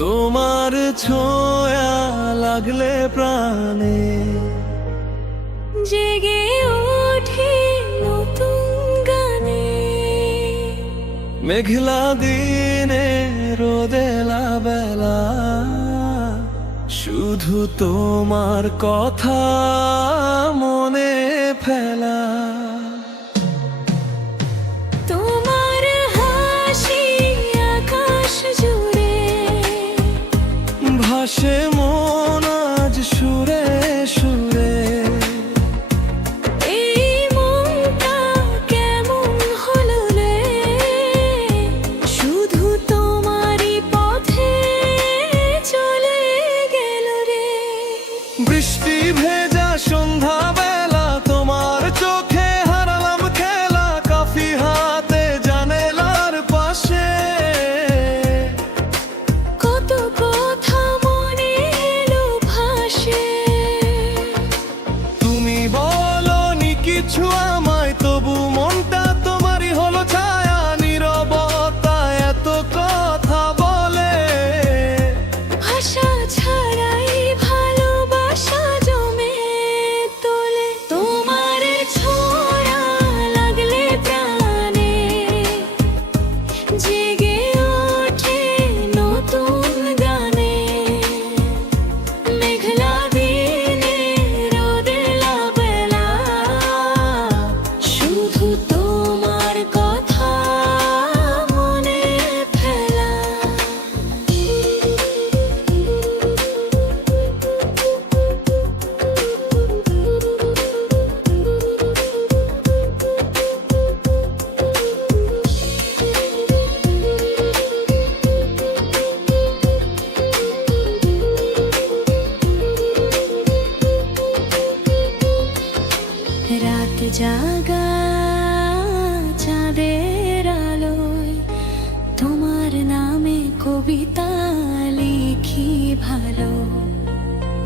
তোমার ছোঁয়া লাগলে প্রাণে জেগে ওঠে নতুন গানে। মেঘলা দিনে রোদেলা বেলা শুধু তোমার কথা মনে ফেলা। তোমার হাসি আকাশ জুড়ে ভাসে মন আজ সুরে সুরে। এই মনটা কেমন হলো রে, শুধু তোমারই পথে চলে গেল রে। বৃষ্টি ভেজা সন্ধ্যা বেলা তোমার চোখে হারালাম খেলা, কাফি হাতে জানালার পাশে। কত কথা মনে এলো ভাসে, তুমি বলনি কিছু আমায়, তবু মনটা তোমারই হলো ছায়া। নীরবতা এত কথা বলে, ভাষা ছাড়াই ভালোবাসা জমে তোলে। তোমার ছোঁয়া লাগলে প্রাণে জেগে ওঠে নতুন গানে। মেঘলা দিনে রোদেলা বেলা শুধু তোমার কথা মনে ফেলা। রাত জাগা চাঁদের আলোয় তোমার নামে কবিতা লিখি ভালো।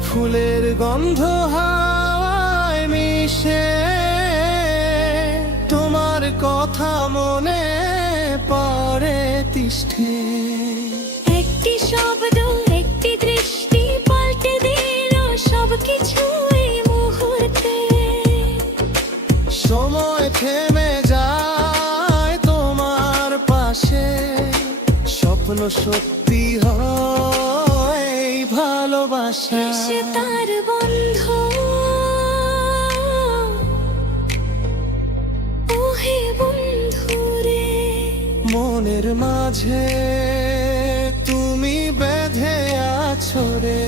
ফুলের গন্ধ হাওয়ায় মিশে, তোমার কথা মনে পড়ে তিষ্ঠে। একটি শব্দ একটি দৃষ্টি পাল্টে দিল সবকিছু এই মুহূর্তে। সময় থেমে যায় তোমার পাশে, স্বপ্ন সত্যি হয় এই ভালোবাসা। সে তার বন্ধ ওহে বন্ধুরে, মনের মাঝে তুমি বেঁধে আছো রে।